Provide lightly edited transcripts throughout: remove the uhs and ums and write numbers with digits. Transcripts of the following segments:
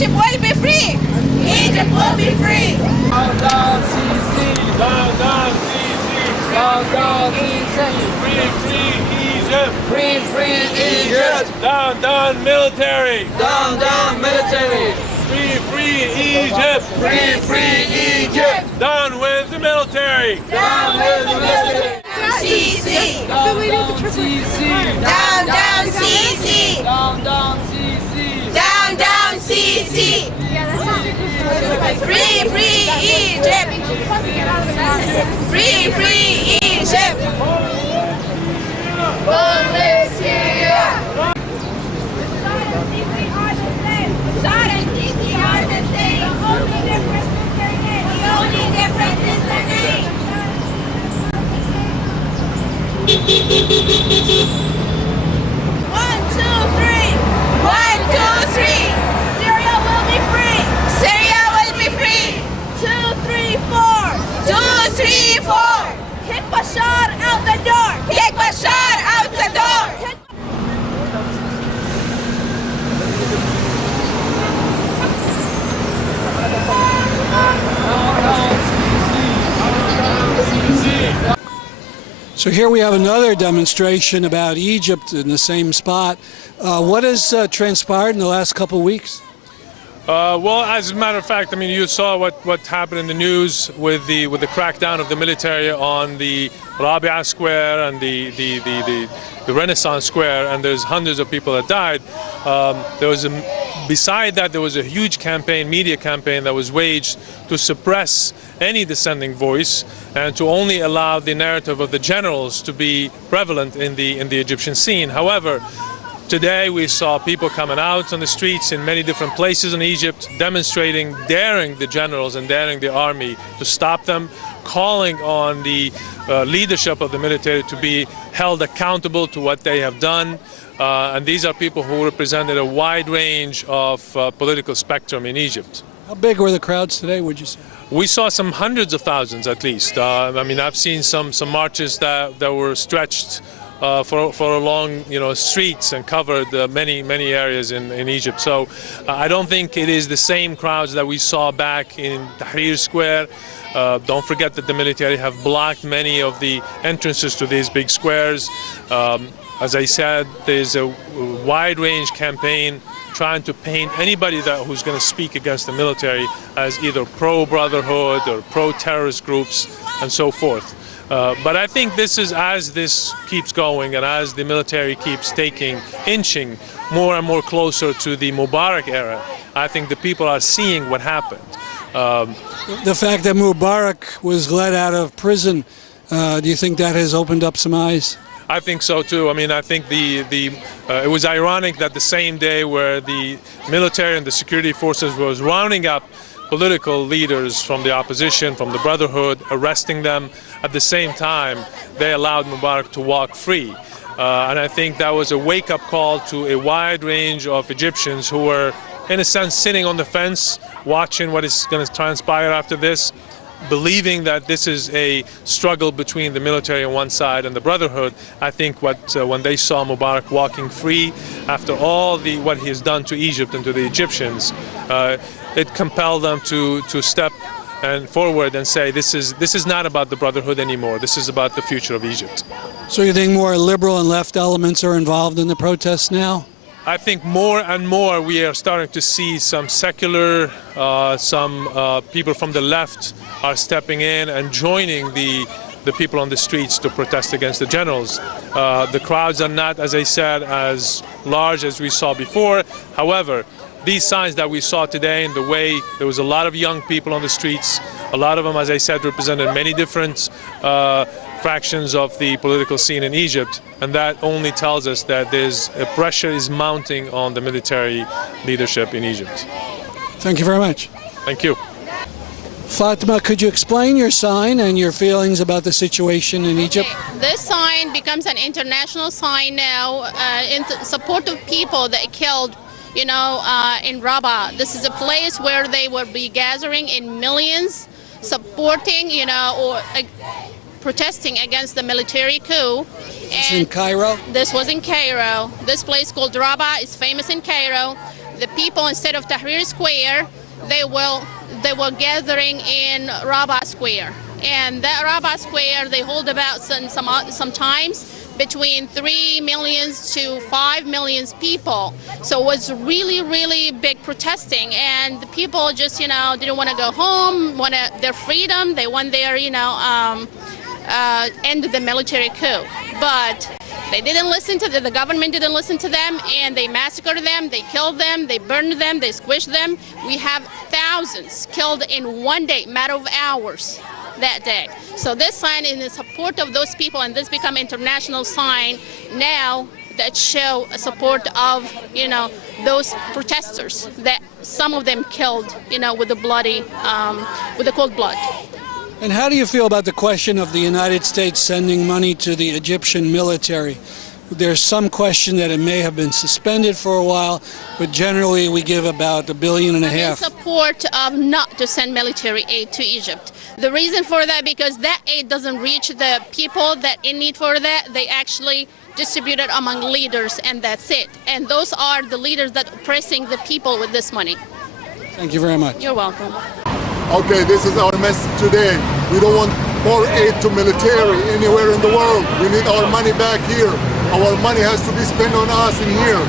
Egypt will be free. Egypt will be free. Down, down, Sisi. Down, down, Sisi. Down, down, Sisi. Free, free Egypt. Free, free Egypt. Down, down, military. Down, down, military. Free, free Egypt. Free, free Egypt. Down with the military. Down with the military. Sisi. Down, down, Sisi. Down, down, Sisi. Down, down, Sisi. Down, down, Sisi. Free, free Egypt. Free, free Egypt. Long live Syria. Saddam Sisi are the same. The only difference is their name. The only difference is their name. 1, 2, 3. 1, 2, 3. Syria will be free. Syria will be free. 2, 3, 4. 2, 3, 4. Kick Bashar out the door. Kick Bashar out the door. So here we have another demonstration about Egypt in the same spot. What has transpired in the last couple of weeks? Well, as a matter of fact, I mean, you saw what happened in the news with the crackdown of the military on the Rabia Square and the Renaissance Square, and there's hundreds of people that died. Beside that, there was a huge campaign, media campaign, that was waged to suppress any dissenting voice and to only allow the narrative of the generals to be prevalent in the Egyptian scene. However, today we saw people coming out on the streets in many different places in Egypt, demonstrating, daring the generals and daring the army to stop them, calling on the leadership of the military to be held accountable to what they have done. And these are people who represented a wide range of political spectrum in Egypt. How big were the crowds today, would you say? We saw some hundreds of thousands at least. I mean, I've seen some marches that were stretched for along, streets and covered many areas in Egypt. So I don't think it is the same crowds that we saw back in Tahrir Square. Don't forget that the military have blocked many of the entrances to these big squares. As I said, there's a wide range campaign trying to paint anybody who's going to speak against the military as either pro-brotherhood or pro-terrorist groups and so forth. But I think as this keeps going and as the military keeps inching more and more closer to the Mubarak era, I think the people are seeing what happened. The fact that Mubarak was let out of prison, do you think that has opened up some eyes? I think so too. I mean, I think it was ironic that the same day where the military and the security forces was rounding up political leaders from the opposition, from the Brotherhood, arresting them, at the same time they allowed Mubarak to walk free. And I think that was a wake-up call to a wide range of Egyptians who were, in a sense, sitting on the fence, watching what is going to transpire after this, believing that this is a struggle between the military on one side and the Brotherhood. I think when they saw Mubarak walking free after all what he has done to Egypt and to the Egyptians, it compelled them to step forward and say, this is not about the Brotherhood anymore. This is about the future of Egypt. So you think more liberal and left elements are involved in the protests now? I think more and more we are starting to see some secular, some people from the left are stepping in and joining the people on the streets to protest against the generals. The crowds are not, as I said, as large as we saw before. However, these signs that we saw today, in the way there was a lot of young people on the streets, a lot of them, as I said, represented many different fractions of the political scene in Egypt, and that only tells us that pressure is mounting on the military leadership in Egypt. Thank you very much. Thank you. Fatma, could you explain your sign and your feelings about the situation in Egypt? This sign becomes an international sign now in support of people that killed, in Rabaa. This is a place where they will be gathering in millions, supporting, or protesting against the military coup. This is in Cairo? This was in Cairo. This place called Rabaa is famous in Cairo. the people, instead of Tahrir Square, they were gathering in Rabaa Square. And that Rabaa Square, they hold about sometimes between 3 million to 5 million people. So it was really, really big protesting, and the people just, didn't want to go home, wanted their freedom. They want their, end the military coup. But they didn't listen to the government didn't listen to them, and they massacred them, they killed them, they burned them, they squished them. We have thousands killed in one day, matter of hours that day. So this sign is in support of those people, and this become international sign now that show support of, those protesters that some of them killed, with the bloody, with the cold blood. And how do you feel about the question of the United States sending money to the Egyptian military? There's some question that it may have been suspended for a while, but generally we give about $1.5 billion. I'm in support of not to send military aid to Egypt. The reason for that, because that aid doesn't reach the people that in need for that. They actually distribute it among leaders, and that's it. And those are the leaders that are oppressing the people with this money. Thank you very much. You're welcome. Okay, this is our message today. We don't want more aid to military anywhere in the world. We need our money back here. Our money has to be spent on us in here.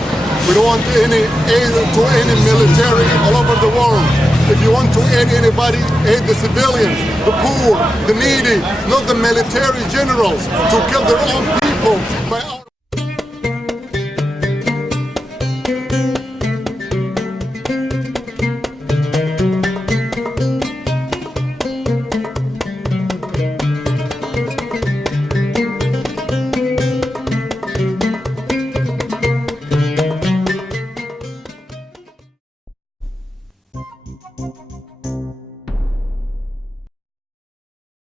We don't want any aid to any military all over the world. If you want to aid anybody, aid the civilians, the poor, the needy, not the military generals to kill their own people.